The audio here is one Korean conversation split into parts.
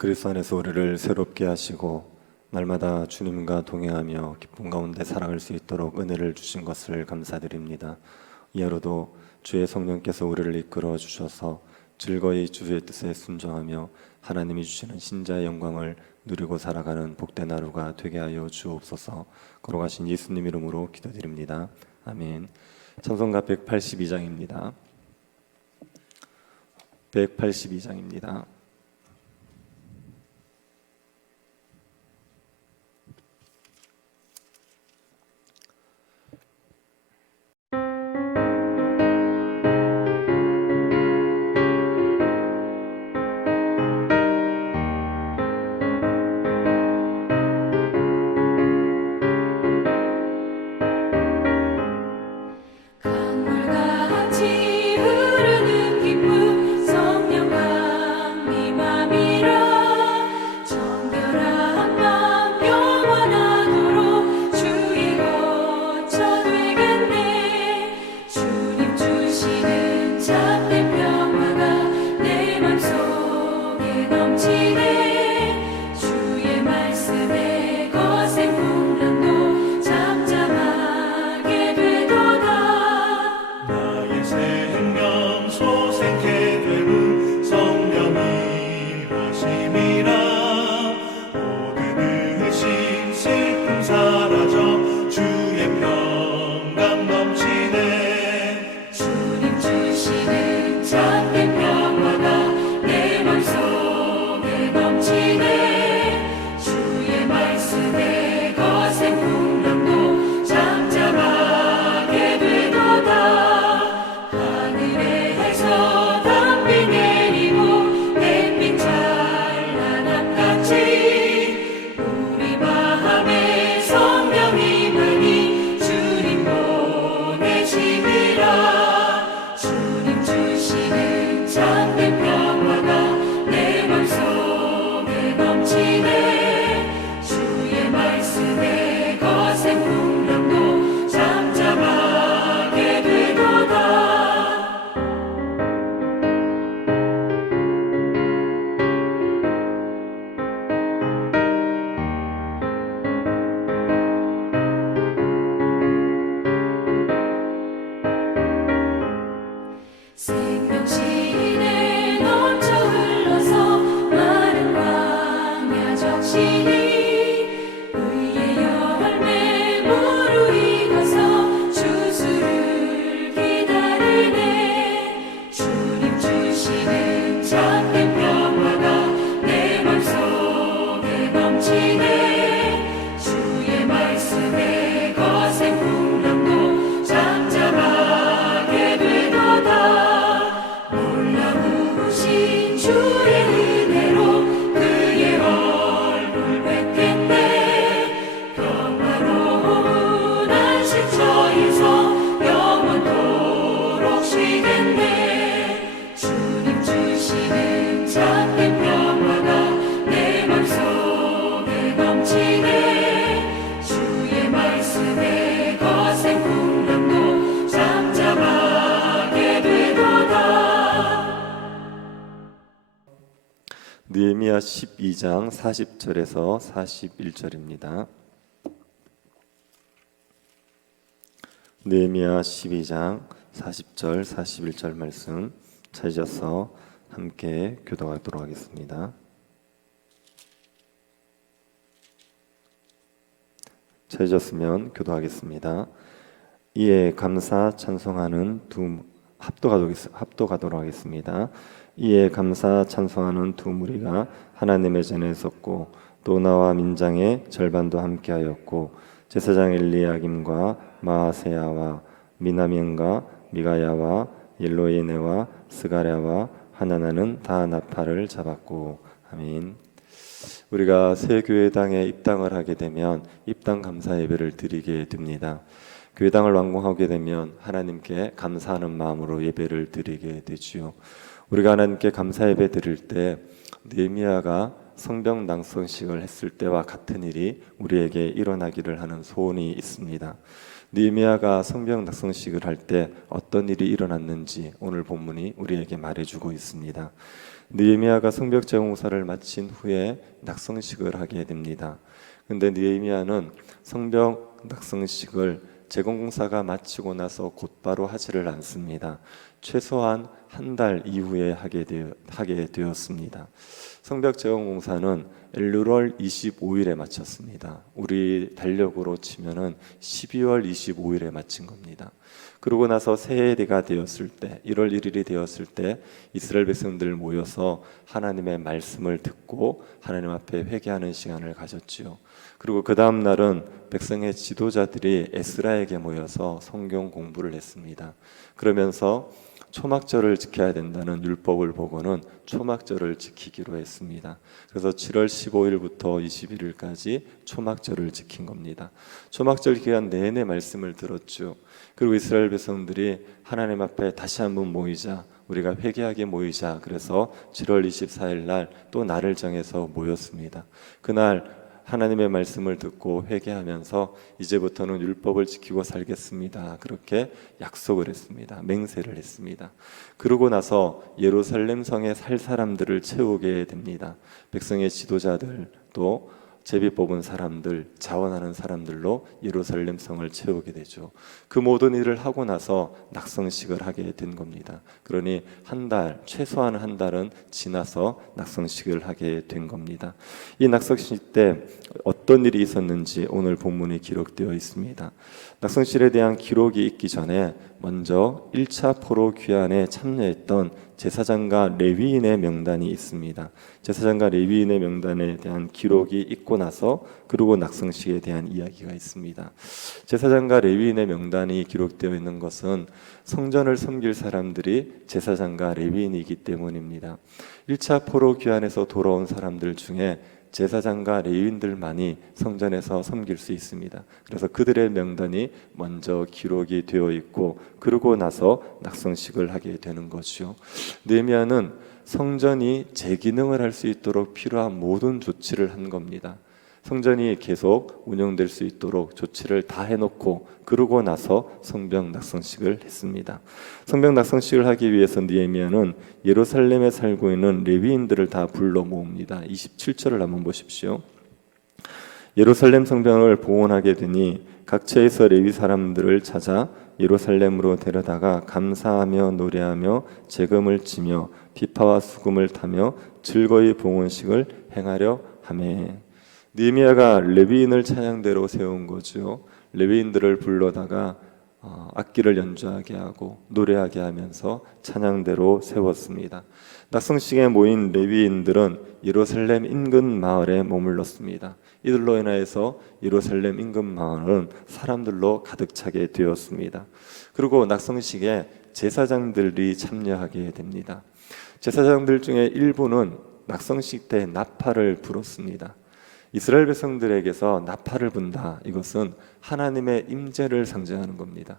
그리스도 안에서 우리를 새롭게 하시고 날마다 주님과 동행하며 기쁨 가운데 살아갈 수 있도록 은혜를 주신 것을 감사드립니다. 이 하루도 주의 성령께서 우리를 이끌어 주셔서 즐거이 주의 뜻에 순종하며 하나님이 주시는 신자의 영광을 누리고 살아가는 복된 하루가 되게 하여 주옵소서. 걸어가신 예수님 이름으로 기도드립니다. 아멘. 찬송가 182장입니다. 182장입니다. 강물같이 흐르는 기쁨 성령 강림함이라 정결한 맘 영원하도록 주의 거처 되겠네. 주님 주시는 참된 평화가 내 맘속에 넘치네. 주의 말씀에 거센 풍랑도 잠잠하게 되도다. 나의 생명 소생케 되는 성령이 하심이라. 모든 의심 슬픔 사라져 주의 평강 넘치네. 주님 주시는 참된 평화가 내 맘속에 넘치네. 주의 말씀에 거센 풍랑도 잠잠하게 되도다. 하늘에서 담비 내리고 햇빛 찬란함같이 우리 마음에 성령이 많이 주님 보내시리라. 주님 주시는 참된 평화가 내 맘속에 넘치네. 주의 말씀에 거센 풍랑도 잠잠하게 되도다. 생명신에 넘쳐 흘러서 마른 광야 적시니 의의 열매 무르익어서 주수를 기다리네. 주님 주시는 참된 평화가 내 맘속에 넘치네. 주의 말씀에 거센 풍랑도 잠잠하게 되도다. 놀라우신 주의 은혜로 그의 얼굴 뵙겠네. 평화로운 안식처에서 영원토록 쉬겠네. 주님 주시는 참된 평화가 내 맘속에 넘치네. 주의 말씀에 거센 풍랑도 잠잠하게 되도다. 느헤미야 12장 40절에서 41절입니다. 느헤미야 12장 40절 41절 말씀 찾으셔서 함께 교독하도록 하겠습니다. 찾으셨으면 교독하겠습니다. 이에 감사 찬송하는 합독하도록 하겠습니다. 이에 감사 찬송하는 두 무리가 하나님의 전에 섰고 또 나와 민장의 절반도 함께하였고 제사장 엘리야김과 마아세야와 미나민과 미가야와 일로에네와 스가랴와 하나나는 다 나팔을 잡았고. 아멘. 우리가 새 교회당에 입당을 하게 되면 입당 감사 예배를 드리게 됩니다. 교회당을 완공하게 되면 하나님께 감사하는 마음으로 예배를 드리게 되지요. 우리가 하나님께 감사 예배 드릴 때 느헤미야가 성경 낭송식을 했을 때와 같은 일이 우리에게 일어나기를 하는 소원이 있습니다. 느헤미야가 성경 낭송식을 할 때 어떤 일이 일어났는지 오늘 본문이 우리에게 말해주고 있습니다. 느헤미야가 성벽 재공사를 마친 후에 낙성식을 하게 됩니다. 근데 느헤미야는 성벽 낙성식을 재건공사가 마치고 나서 곧바로 하지를 않습니다. 최소한 한 달 이후에 하게 되었습니다. 성벽 재건공사는 엘루월 25일에 마쳤습니다. 우리 달력으로 치면은 12월 25일에 마친 겁니다. 그러고 나서 새해가 되었을 때 1월 1일이 되었을 때 이스라엘 백성들 모여서 하나님의 말씀을 듣고 하나님 앞에 회개하는 시간을 가졌지요. 그리고 그 다음 날은 백성의 지도자들이 에스라에게 모여서 성경 공부를 했습니다. 그러면서 초막절을 지켜야 된다는 율법을 보고는 초막절을 지키기로 했습니다. 그래서 7월 15일부터 21일까지 초막절을 지킨 겁니다. 초막절 기간 내내 말씀을 들었죠. 그리고 이스라엘 백성들이 하나님 앞에 다시 한번 모이자, 우리가 회개하게 모이자. 그래서 7월 24일 날 또 날을 정해서 모였습니다. 그날 하나님의 말씀을 듣고 회개하면서 이제부터는 율법을 지키고 살겠습니다. 그렇게 약속을 했습니다. 맹세를 했습니다. 그러고 나서 예루살렘 성에 살 사람들을 채우게 됩니다. 백성의 지도자들, 또 제비 뽑은 사람들, 자원하는 사람들로 예루살렘 성을 채우게 되죠. 그 모든 일을 하고 나서 낙성식을 하게 된 겁니다. 그러니 한 달, 최소한 한 달은 지나서 낙성식을 하게 된 겁니다. 이 낙성식 때 어떤 일이 있었는지 오늘 본문에 기록되어 있습니다. 낙성식에 대한 기록이 있기 전에 먼저 1차 포로 귀환에 참여했던 제사장과 레위인의 명단이 있습니다. 제사장과 레위인의 명단에 대한 기록이 있고 나서 그리고 낙성식에 대한 이야기가 있습니다. 제사장과 레위인의 명단이 기록되어 있는 것은 성전을 섬길 사람들이 제사장과 레위인이기 때문입니다. 1차 포로 귀환에서 돌아온 사람들 중에 제사장과 레위인들만이 성전에서 섬길 수 있습니다. 그래서 그들의 명단이 먼저 기록이 되어 있고 그러고 나서 낙성식을 하게 되는 것이요. 느헤미야는 성전이 재기능을 할 수 있도록 필요한 모든 조치를 한 겁니다. 성전이 계속 운영될 수 있도록 조치를 다 해놓고 그러고 나서 성벽 낙성식을 했습니다. 성벽 낙성식을 하기 위해서 느헤미야는 예루살렘에 살고 있는 레위인들을 다 불러 모읍니다. 27절을 한번 보십시오. 예루살렘 성벽을 봉헌하게 되니 각처에서 레위 사람들을 찾아 예루살렘으로 데려다가 감사하며 노래하며 제금을 치며 비파와 수금을 타며 즐거이 봉헌식을 행하려 하매. 느헤미야가 레위인을 찬양대로 세운 거죠. 레위인들을 불러다가 악기를 연주하게 하고 노래하게 하면서 찬양대로 세웠습니다. 낙성식에 모인 레위인들은 예루살렘 인근 마을에 머물렀습니다. 이들로 인하여서 예루살렘 인근 마을은 사람들로 가득 차게 되었습니다. 그리고 낙성식에 제사장들이 참여하게 됩니다. 제사장들 중에 일부는 낙성식 때 나팔을 불었습니다. 이스라엘 백성들에게서 나팔을 분다. 이것은 하나님의 임재를 상징하는 겁니다.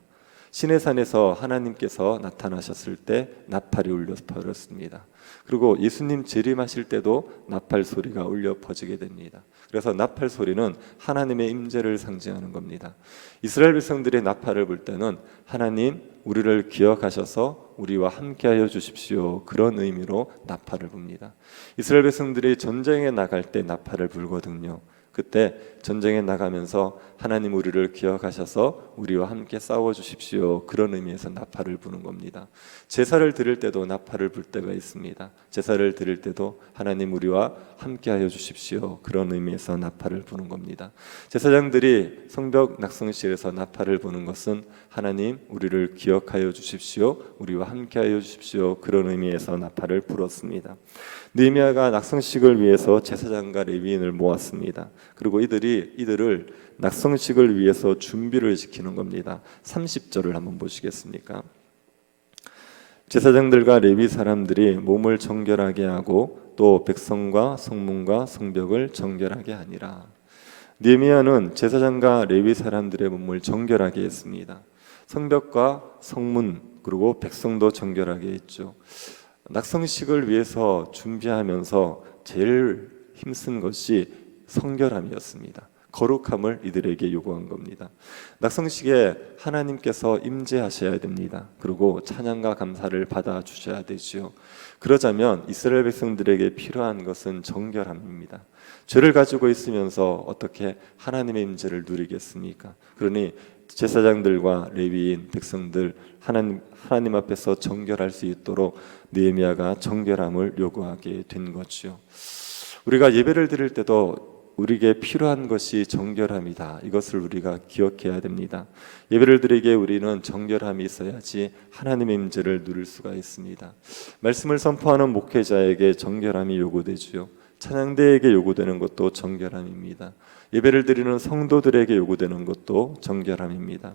시내산에서 하나님께서 나타나셨을 때 나팔이 울려 퍼졌습니다. 그리고 예수님 재림하실 때도 나팔 소리가 울려 퍼지게 됩니다. 그래서 나팔 소리는 하나님의 임재를 상징하는 겁니다. 이스라엘 백성들의 나팔을 불 때는 하나님 우리를 기억하셔서 우리와 함께하여 주십시오. 그런 의미로 나팔을 붑니다. 이스라엘 백성들이 전쟁에 나갈 때 나팔을 불거든요. 그때 전쟁에 나가면서 하나님 우리를 기억하셔서 우리와 함께 싸워 주십시오. 그런 의미에서 나팔을 부는 겁니다. 제사를 드릴 때도 나팔을 불 때가 있습니다. 제사를 드릴 때도 하나님 우리와 함께하여 주십시오. 그런 의미에서 나팔을 부는 겁니다. 제사장들이 성벽 낙성식에서 나팔을 부는 것은 하나님 우리를 기억하여 주십시오. 우리와 함께하여 주십시오. 그런 의미에서 나팔을 불었습니다. 느헤미야가 낙성식을 위해서 제사장과 레위인을 모았습니다. 그리고 이들을 낙성식을 위해서 준비를 시키는 겁니다. 30절을 한번 보시겠습니까? 제사장들과 레위 사람들이 몸을 정결하게 하고 또 백성과 성문과 성벽을 정결하게 하니라. 느헤미야는 제사장과 레위 사람들의 몸을 정결하게 했습니다. 성벽과 성문 그리고 백성도 정결하게 했죠. 낙성식을 위해서 준비하면서 제일 힘쓴 것이 성결함이었습니다. 거룩함을 이들에게 요구한 겁니다. 낙성식에 하나님께서 임재하셔야 됩니다. 그리고 찬양과 감사를 받아주셔야 되지요. 그러자면 이스라엘 백성들에게 필요한 것은 정결함입니다. 죄를 가지고 있으면서 어떻게 하나님의 임재를 누리겠습니까? 그러니 제사장들과 레위인 백성들 하나님 앞에서 정결할 수 있도록 느헤미야가 정결함을 요구하게 된 거죠. 우리가 예배를 드릴 때도 우리에게 필요한 것이 정결함이다. 이것을 우리가 기억해야 됩니다. 예배를 드리기에 우리는 정결함이 있어야지 하나님의 임재를 누릴 수가 있습니다. 말씀을 선포하는 목회자에게 정결함이 요구되지요. 찬양대에게 요구되는 것도 정결함입니다. 예배를 드리는 성도들에게 요구되는 것도 정결함입니다.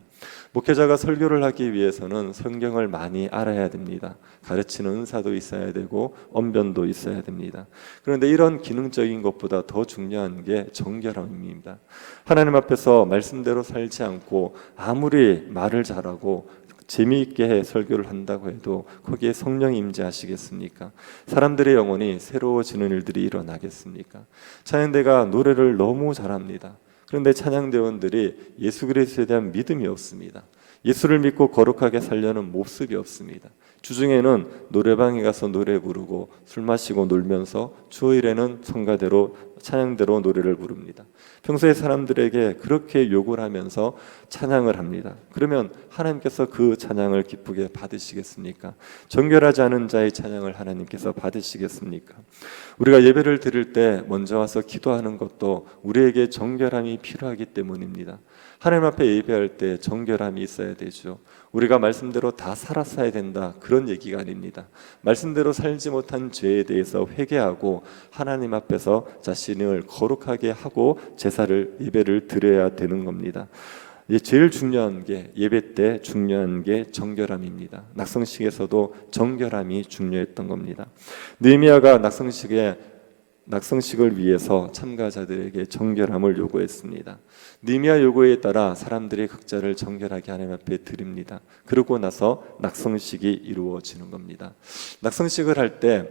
목회자가 설교를 하기 위해서는 성경을 많이 알아야 됩니다. 가르치는 은사도 있어야 되고 언변도 있어야 됩니다. 그런데 이런 기능적인 것보다 더 중요한 게 정결함입니다. 하나님 앞에서 말씀대로 살지 않고 아무리 말을 잘하고 재미있게 설교를 한다고 해도 거기에 성령이 임재하시겠습니까? 사람들의 영혼이 새로워지는 일들이 일어나겠습니까? 찬양대가 노래를 너무 잘합니다. 그런데 찬양대원들이 예수 그리스도에 대한 믿음이 없습니다. 예수를 믿고 거룩하게 살려는 모습이 없습니다. 주중에는 노래방에 가서 노래 부르고 술 마시고 놀면서 주일에는 성가대로 찬양대로 노래를 부릅니다. 평소에 사람들에게 그렇게 욕을 하면서 찬양을 합니다. 그러면 하나님께서 그 찬양을 기쁘게 받으시겠습니까? 정결하지 않은 자의 찬양을 하나님께서 받으시겠습니까? 우리가 예배를 드릴 때 먼저 와서 기도하는 것도 우리에게 정결함이 필요하기 때문입니다. 하나님 앞에 예배할 때 정결함이 있어야 되죠. 우리가 말씀대로 다 살았어야 된다, 그런 얘기가 아닙니다. 말씀대로 살지 못한 죄에 대해서 회개하고 하나님 앞에서 자신을 거룩하게 하고 제사를 예배를 드려야 되는 겁니다. 제일 중요한 게 예배 때 중요한 게 정결함입니다. 낙성식에서도 정결함이 중요했던 겁니다. 느헤미야가 낙성식을 위해서 참가자들에게 정결함을 요구했습니다. 느헤미야 요구에 따라 사람들이 각자를 정결하게 하나님 앞에 드립니다. 그러고 나서 낙성식이 이루어지는 겁니다. 낙성식을 할 때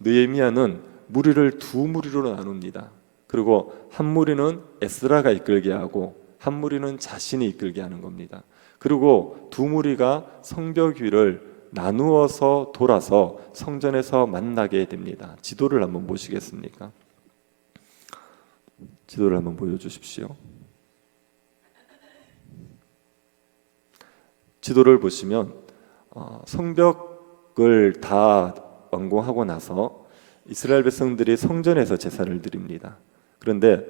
느헤미야는 무리를 두 무리로 나눕니다. 그리고 한 무리는 에스라가 이끌게 하고 한 무리는 자신이 이끌게 하는 겁니다. 그리고 두 무리가 성벽 위를 나누어서 돌아서 성전에서 만나게 됩니다. 지도를 한번 보시겠습니까? 지도를 한번 보여주십시오. 지도를 보시면 성벽을 다 완공하고 나서 이스라엘 백성들이 성전에서 제사를 드립니다. 그런데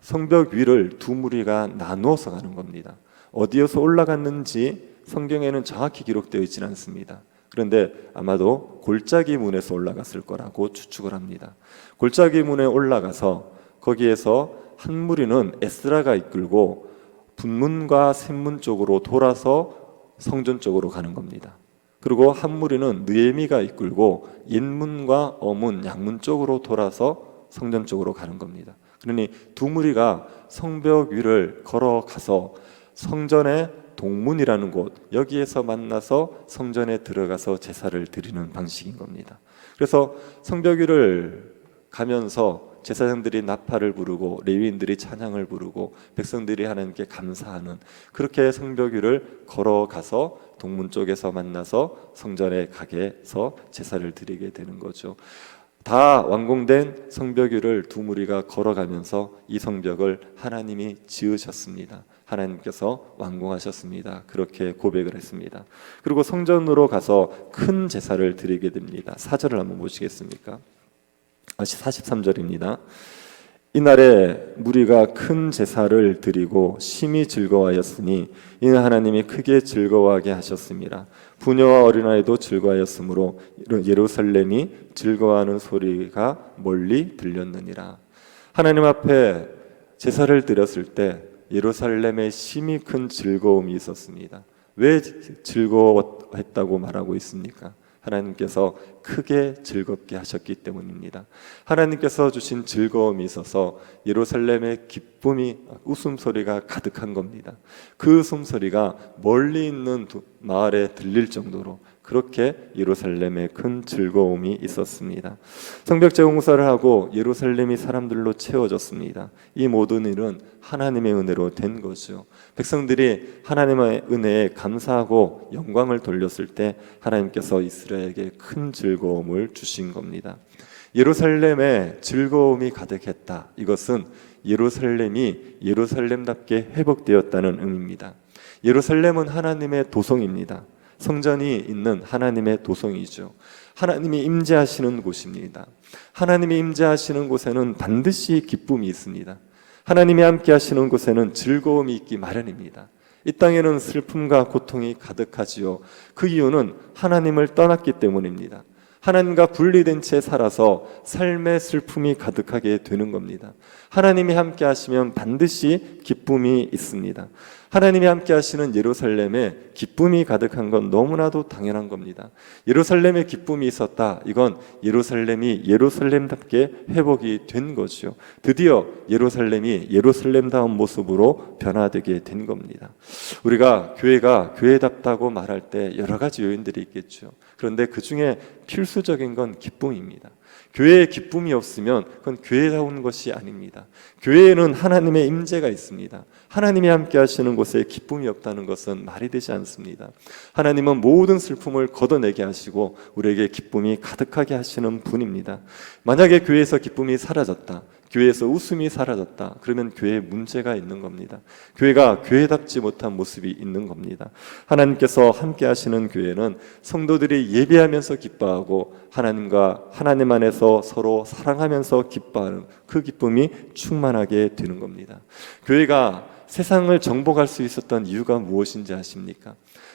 성벽 위를 두 무리가 나누어서 가는 겁니다. 어디에서 올라갔는지 성경에는 정확히 기록되어 있지는 않습니다. 그런데 아마도 골짜기 문에서 올라갔을 거라고 추측을 합니다. 골짜기 문에 올라가서 거기에서 한 무리는 에스라가 이끌고 분문과 샘문 쪽으로 돌아서 성전 쪽으로 가는 겁니다. 그리고 한 무리는 느헤미가 이끌고 옛문과 어문, 양문 쪽으로 돌아서 성전 쪽으로 가는 겁니다. 그러니 두 무리가 성벽 위를 걸어가서 성전의 동문이라는 곳, 여기에서 만나서 성전에 들어가서 제사를 드리는 방식인 겁니다. 그래서 성벽 위를 가면서 제사장들이 나팔을 부르고 레위인들이 찬양을 부르고 백성들이 하나님께 감사하는, 그렇게 성벽 위를 걸어가서 동문 쪽에서 만나서 성전에 가게 해서 제사를 드리게 되는 거죠. 다 완공된 성벽 위를 두 무리가 걸어가면서 이 성벽을 하나님이 지으셨습니다. 하나님께서 완공하셨습니다. 그렇게 고백을 했습니다. 그리고 성전으로 가서 큰 제사를 드리게 됩니다. 4절을 한번 보시겠습니까? 43절입니다. 이날에 무리가 큰 제사를 드리고 심히 즐거워하였으니 이는 하나님이 크게 즐거워하게 하셨습니다. 부녀와 어린아이도 즐거워하였으므로 예루살렘이 즐거워하는 소리가 멀리 들렸느니라. 하나님 앞에 제사를 드렸을 때 예루살렘에 심히 큰 즐거움이 있었습니다. 왜 즐거웠다고 말하고 있습니까? 하나님께서 크게 즐겁게 하셨기 때문입니다. 하나님께서 주신 즐거움이 있어서 예루살렘의 기쁨이, 웃음소리가 가득한 겁니다. 그 웃음소리가 멀리 있는 마을에 들릴 정도로 그렇게 예루살렘에 큰 즐거움이 있었습니다. 성벽 재공사를 하고 예루살렘이 사람들로 채워졌습니다. 이 모든 일은 하나님의 은혜로 된 거죠. 백성들이 하나님의 은혜에 감사하고 영광을 돌렸을 때 하나님께서 이스라엘에게 큰 즐거움을 주신 겁니다. 예루살렘에 즐거움이 가득했다. 이것은 예루살렘이 예루살렘답게 회복되었다는 의미입니다. 예루살렘은 하나님의 도성입니다. 성전이 있는 하나님의 도성이죠. 하나님이 임재하시는 곳입니다. 하나님이 임재하시는 곳에는 반드시 기쁨이 있습니다. 하나님이 함께 하시는 곳에는 즐거움이 있기 마련입니다. 이 땅에는 슬픔과 고통이 가득하지요. 그 이유는 하나님을 떠났기 때문입니다. 하나님과 분리된 채 살아서 삶의 슬픔이 가득하게 되는 겁니다. 하나님이 함께 하시면 반드시 기쁨이 있습니다. 하나님이 함께 하시는 예루살렘에 기쁨이 가득한 건 너무나도 당연한 겁니다. 예루살렘에 기쁨이 있었다. 이건 예루살렘이 예루살렘답게 회복이 된 거죠. 드디어 예루살렘이 예루살렘다운 모습으로 변화되게 된 겁니다. 우리가 교회가 교회답다고 말할 때 여러 가지 요인들이 있겠죠. 그런데 그 중에 필수적인 건 기쁨입니다. 교회에 기쁨이 없으면 그건 교회다운 것이 아닙니다. 교회에는 하나님의 임재가 있습니다. 하나님이 함께 하시는 곳에 기쁨이 없다는 것은 말이 되지 않습니다. 하나님은 모든 슬픔을 걷어내게 하시고 우리에게 기쁨이 가득하게 하시는 분입니다. 만약에 교회에서 기쁨이 사라졌다, 교회에서 웃음이 사라졌다, 그러면 교회에 문제가 있는 겁니다. 교회가 교회답지 못한 모습이 있는 겁니다. 하나님께서 함께 하시는 교회는 성도들이 예배하면서 기뻐하고 하나님과 하나님 안에서 서로 사랑하면서 기뻐하는 그 기쁨이 충만하게 되는 겁니다. 교회가 세상을 정복할 수 있었던 이유가 무엇인지 아십니까?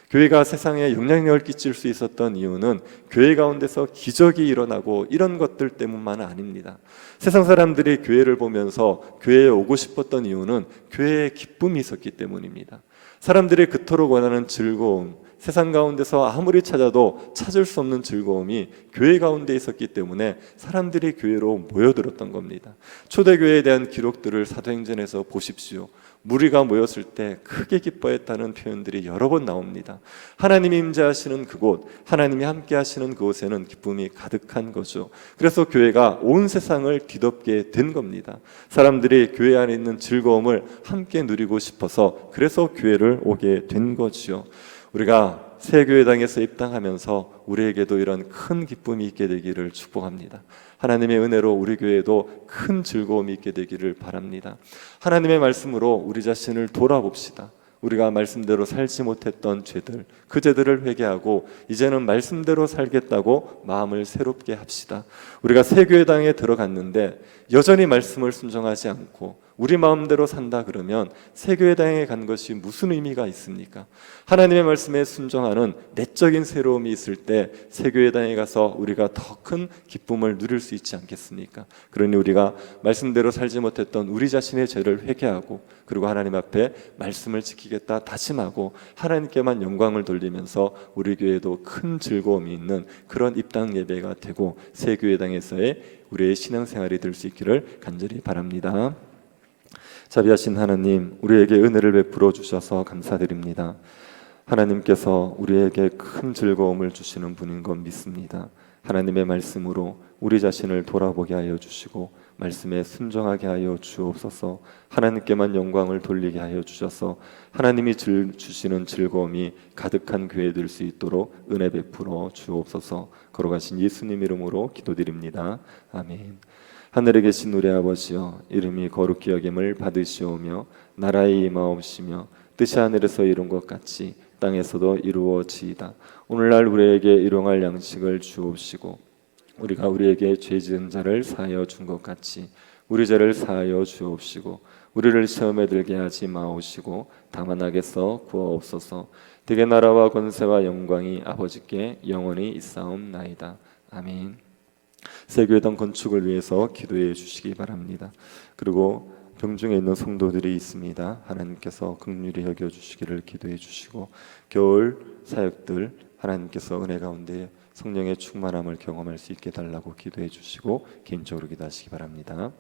교회가 세상에 영향력을 끼칠 수 있었던 이유는 교회 가운데서 기적이 일어나고 이런 것들 때문만은 아닙니다. 세상 사람들이 교회를 보면서 교회에 오고 싶었던 이유는 교회에 기쁨이 있었기 때문입니다. 사람들이 그토록 원하는 즐거움, 세상 가운데서 아무리 찾아도 찾을 수 없는 즐거움이 교회 가운데 있었기 때문에 사람들이 교회로 모여들었던 겁니다. 초대교회에 대한 기록들을 사도행전에서 보십시오. 무리가 모였을 때 크게 기뻐했다는 표현들이 여러 번 나옵니다. 하나님이 임재하시는 그곳, 하나님이 함께 하시는 그곳에는 기쁨이 가득한 거죠. 그래서 교회가 온 세상을 뒤덮게 된 겁니다. 사람들이 교회 안에 있는 즐거움을 함께 누리고 싶어서 그래서 교회를 오게 된 거지요. 우리가 새 교회당에서 입당하면서 우리에게도 이런 큰 기쁨이 있게 되기를 축복합니다. 하나님의 은혜로 우리 교회에도 큰 즐거움이 있게 되기를 바랍니다. 하나님의 말씀으로 우리 자신을 돌아봅시다. 우리가 말씀대로 살지 못했던 죄들, 그 죄들을 회개하고 이제는 말씀대로 살겠다고 마음을 새롭게 합시다. 우리가 새 교회당에 들어갔는데 여전히 말씀을 순종하지 않고 우리 마음대로 산다 그러면 새 교회당에 간 것이 무슨 의미가 있습니까? 하나님의 말씀에 순종하는 내적인 새로움이 있을 때 새 교회당에 가서 우리가 더 큰 기쁨을 누릴 수 있지 않겠습니까? 그러니 우리가 말씀대로 살지 못했던 우리 자신의 죄를 회개하고 그리고 하나님 앞에 말씀을 지키겠다 다짐하고 하나님께만 영광을 돌리면서 우리 교회도 큰 즐거움이 있는 그런 입당 예배가 되고 새 교회당에서의 우리의 신앙생활이 될 수 있기를 간절히 바랍니다. 자비하신 하나님, 우리에게 은혜를 베풀어 주셔서 감사드립니다. 하나님께서 우리에게 큰 즐거움을 주시는 분인 건 믿습니다. 하나님의 말씀으로 우리 자신을 돌아보게 하여 주시고 말씀에 순종하게 하여 주옵소서. 하나님께만 영광을 돌리게 하여 주셔서 하나님이 주시는 즐거움이 가득한 교회 될 수 있도록 은혜 베풀어 주옵소서. 걸어가신 예수님 이름으로 기도드립니다. 아멘. 하늘에 계신 우리 아버지여, 이름이 거룩히 여김을 받으시오며 나라의 임하옵시며 뜻이 하늘에서 이룬 것 같이 땅에서도 이루어지이다. 오늘날 우리에게 일용할 양식을 주옵시고 우리가 우리에게 죄 지은 자를 사하여 준 것 같이 우리 죄를 사하여 주옵시고 우리를 시험에 들게 하지 마옵시고 다만 악에서 구하옵소서. 대개 나라와 권세와 영광이 아버지께 영원히 있사옵나이다. 아멘. 새교회당 건축을 위해서 기도해 주시기 바랍니다. 그리고 병중에 있는 성도들이 있습니다. 하나님께서 긍휼히 여겨 주시기를 기도해 주시고 겨울 사역들 하나님께서 은혜 가운데 성령의 충만함을 경험할 수 있게 달라고 기도해 주시고 개인적으로 기도하시기 바랍니다.